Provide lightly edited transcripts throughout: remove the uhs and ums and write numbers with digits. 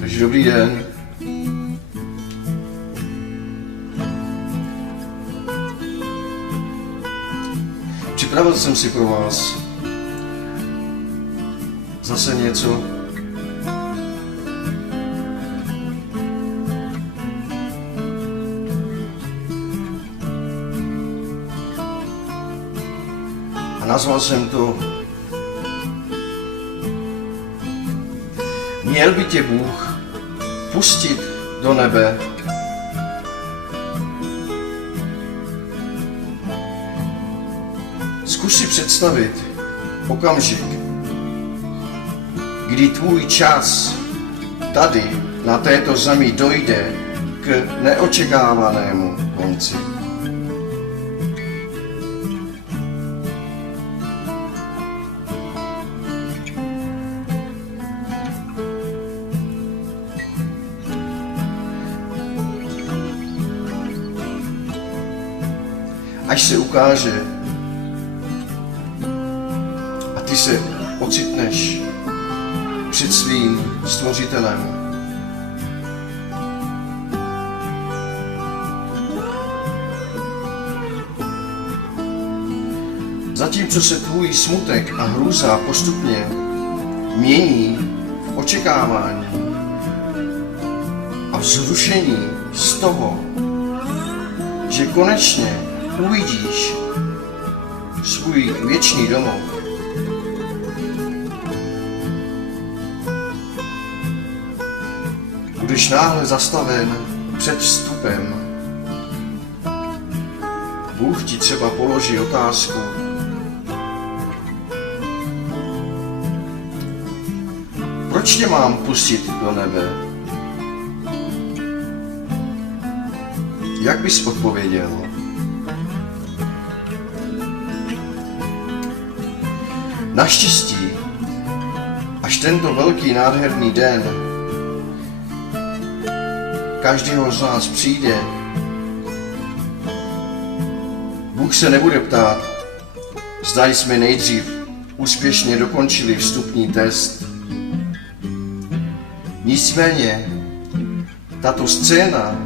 Takže dobrý den. Připravil jsem si pro vás zase něco. A nazval jsem to Měl by tě Bůh pustit do nebe. Zkus si představit okamžik, kdy tvůj čas tady na této zemi dojde k neočekávanému konci. Až se ukáže a ty se ocitneš před svým Stvořitelem. Zatímco se tvůj smutek a hrůza postupně mění v očekávání a vzrušení z toho, že konečně uvidíš svůj věčný domov, budeš náhle zastaven před vstupem. Bůh ti třeba položí otázku: proč tě mám pustit do nebe? Jak bys odpověděl? Naštěstí, až tento velký nádherný den každého z nás přijde, Bůh se nebude ptát, zda jsme nejdřív úspěšně dokončili vstupní test. Nicméně, tato scéna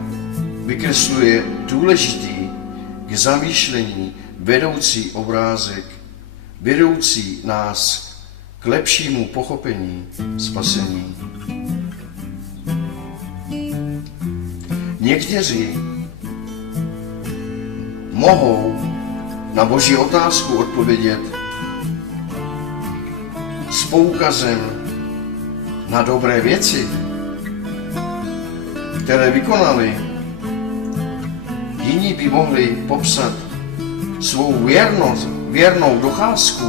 vykresluje důležitý k zamýšlení vedoucí obrázek, vedoucí nás k lepšímu pochopení spasení. Někteří mohou na Boží otázku odpovědět s poukazem na dobré věci, které vykonali. Jiní by mohli popsat svou věrnou docházku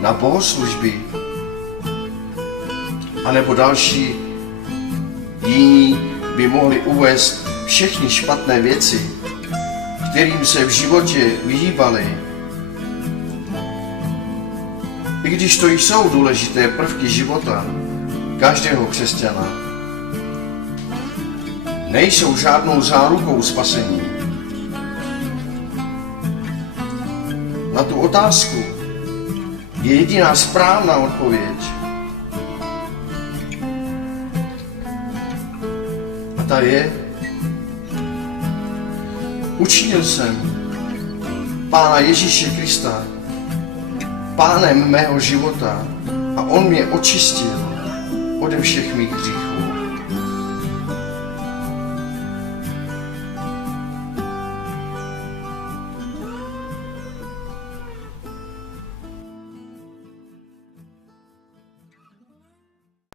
na bohoslužby, anebo další jiní by mohli uvést všechny špatné věci, kterým se v životě vyhýbali. I když to jsou důležité prvky života každého křesťana, nejsou žádnou zárukou spasení. Na tu otázku je jediná správná odpověď. A ta je: učinil jsem Pána Ježíše Krista Pánem mého života a on mě očistil ode všech mých hříchů.